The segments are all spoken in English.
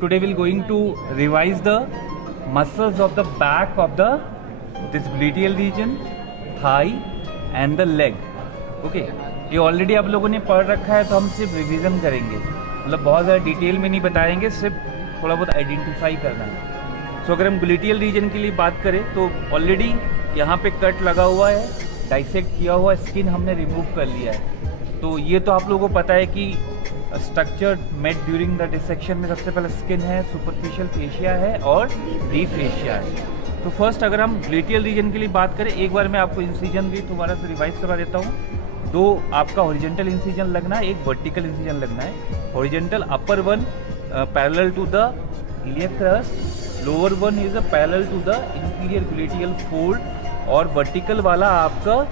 Today we're going to revise the muscles of the back of the this gluteal region, thigh and the leg. Okay, ये already आप लोगों ने पढ़ रखा है तो हम सिर्फ रिवीजन करेंगे, मतलब बहुत ज़्यादा डिटेल में नहीं बताएंगे, सिर्फ थोड़ा बहुत आइडेंटिफाई करना है। सो अगर हम ग्लूटियल रीजन के लिए बात करें तो ऑलरेडी यहाँ पे कट लगा हुआ है, डाइसेक्ट किया हुआ स्किन हमने रिमूव कर लिया है। तो ये तो आप लोगों को पता है कि structure made during the dissection में सबसे पहले स्किन है, सुपरफिशियल फेशिया है और डीप फेशिया है। तो फर्स्ट अगर हम ग्लूटियल रीजन के लिए बात करें, एक बार मैं आपको इंसिजन भी दोबारा से रिवाइज करवा देता हूँ। दो आपका हॉरिजॉन्टल इंसिजन लगना है, एक वर्टिकल इंसिजन लगना है। Horizontal upper one parallel to the iliac crest, lower one is parallel to the inferior gluteal fold, और वर्टिकल वाला आपका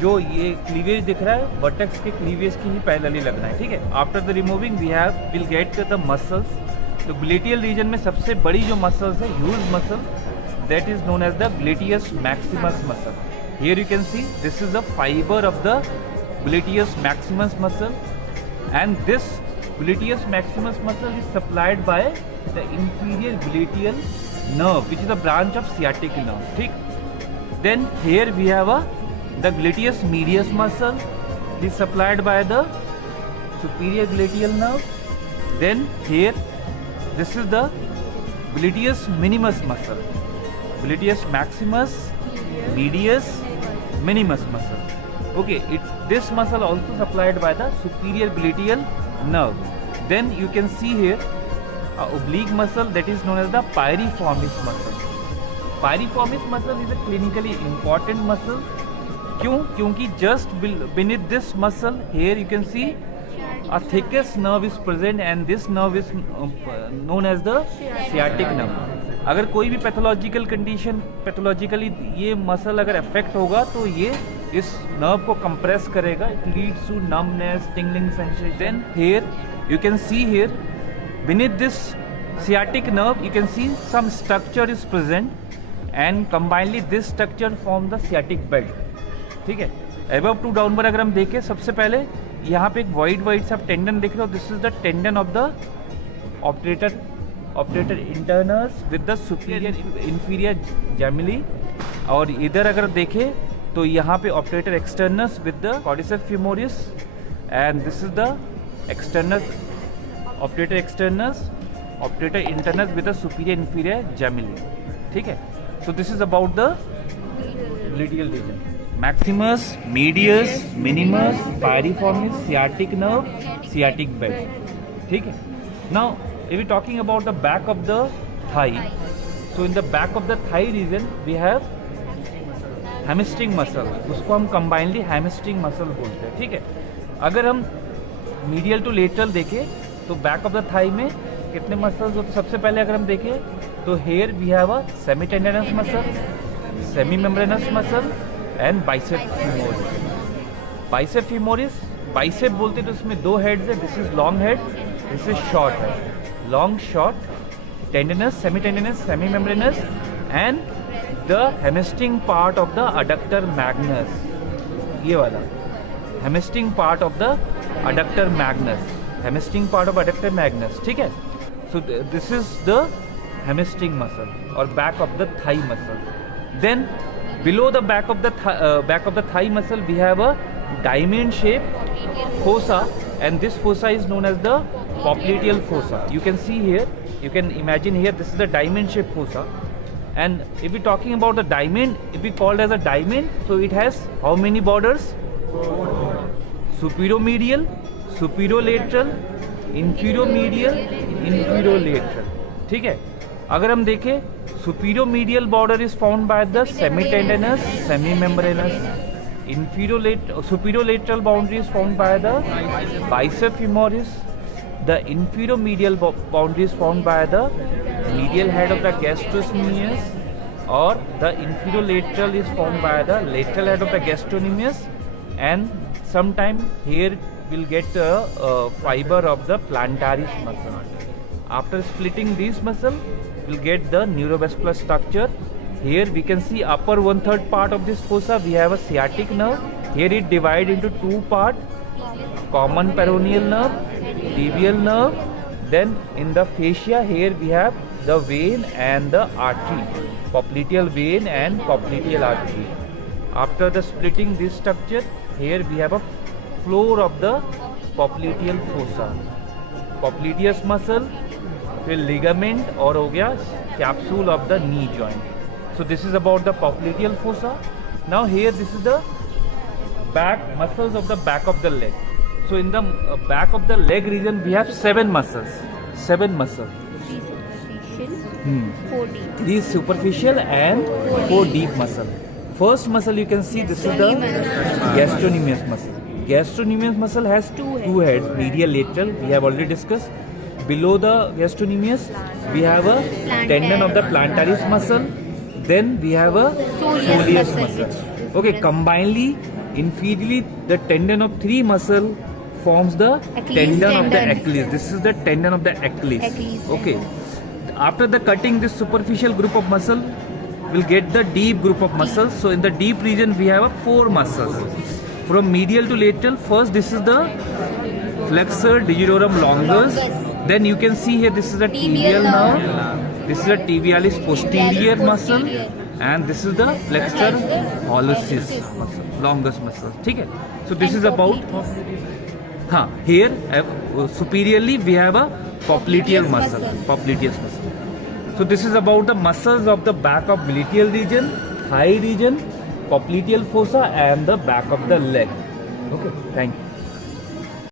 जो ये क्लीवेज दिख रहा है वर्टेक्स के क्लीवेज की ही पैरेलली लगना है। ठीक है, after the removing we have will get the muscles. तो ग्लूटियल रीजन में सबसे बड़ी जो मसल्स है, huge muscle, that is known as the gluteus maximus muscle. Here you can see this is the fibre of the gluteus maximus muscle, and this gluteus maximus muscle is supplied by the inferior gluteal nerve which is a branch of sciatic nerve. ठीक, then here we have the gluteus medius muscle is supplied by the superior gluteal nerve. Then here this is the gluteus minimus muscle, gluteus maximus, medius, minimus muscle. Okay, this muscle also supplied by the superior gluteal nerve. Then you can see here oblique muscle that is known as the piriformis muscle. Piriformis muscle is a clinically important muscle. क्यों? क्योंकि just beneath this muscle here you can see a thickest nerve is present and this nerve is known as the sciatic nerve. अगर कोई भी pathological condition, pathologically ये muscle अगर affect होगा तो ये इस नर्व को कंप्रेस करेगा, it leads to numbness, tingling sensation. Then here you can see here beneath this sciatic nerve you can see some structure is present and combinedly this structure form the sciatic belt. ठीक है, above to downward अगर हम देखें, सबसे पहले यहाँ पे एक वाइड सा टेंडन दिख रहा हो, this is the tendon of the obturator internus with the superior inferior gemelli, और इधर अगर देखें तो यहाँ पे obturator externus with the quadriceps femoris, and this is the externus obturator externus, obturator internus with the superior inferior gemelli. ठीक है, so this is about the gluteal region. Maximus, medius, minimus, piriformis, sciatic nerve, sciatic belt. ठीक है, now if we talking about the back of the thigh, so in the back of the thigh region we have hamstring muscle, उसको हम combinedly hamstring muscle बोलते हैं. ठीक है, अगर हम मीडियल टू लेटरल देखें तो बैक ऑफ द थाई में कितने मसल्स होते हैं? सबसे पहले अगर हम देखें तो here we have a semitendinosus muscle, semimembranosus muscle and bicep femoris. Bicep femoris, bicep बोलते तो इसमें दो हेड्स है, this is long head, this is short head. Long short, tendinosus, semimembranosus and the hamstring part of the adductor magnus. ये वाला hamstring part of the adductor magnus, hamstring part of adductor magnus. ठीक है, so this is the hamstring muscle और back of the thigh muscle. Then below the back of the thigh muscle we have a diamond shaped fossa, and this fossa is known as the popliteal fossa. You can see here, you can imagine here, this is the diamond shaped fossa. And if we talking about the diamond, if we called as a diamond, so it has how many borders? Superomedial, superolateral, inferiomedial, inferiolateral. ठीक है, अगर हम देखें superiomedial border is found by the semitendinous, semimembranous. Superiolateral boundary is found by the bicep femoris. The inferiomedial boundary is found by the medial head of the gastrocnemius, or the inferiolateral is found by the lateral head of the gastrocnemius, and sometime here we'll get the fiber of the plantaris muscle. After splitting these muscle, we'll get the neurovascular structure. Here we can see upper 1/3 part of this fossa we have a sciatic nerve. Here it divided into two parts, common peroneal nerve, tibial nerve, Then in the fascia, here we have the vein and the artery, popliteal vein and popliteal artery. After the splitting this structure, here we have a floor of the popliteal fossa. Popliteus muscle, फिर ligament और हो गया capsule of the knee joint. So this is about the popliteal fossa. Now here this is the back muscles of the back of the leg. So in the back of the leg region we have 7 muscles. 7 muscles. 3 superficial and 4 deep muscle. First muscle you can see, this is the gastrocnemius muscle. Gastrocnemius muscle has two heads, medial lateral, we have already discussed. Below the gastrocnemius we have a tendon of the plantaris muscle. Then we have a soleus muscle. Okay, combinedly, inferiorly, the tendon of 3 muscle forms the tendon of the Achilles. This is the tendon of the Achilles. Okay. After the cutting, this superficial group of muscle will get the deep group of muscles. So in the deep region, we have 4 muscles. From medial to lateral, first this is the flexor digitorum longus. Then you can see here, this is the tibial nerve. This is the tibialis posterior muscle, and this is the flexor hallucis muscle, longus muscle. Okay? So this is about. Here superiorly we have a popliteal muscle, popliteus muscle. So this is about the muscles of the back of gluteal region, thigh region, popliteal fossa, and the back of the leg. Okay, thank you.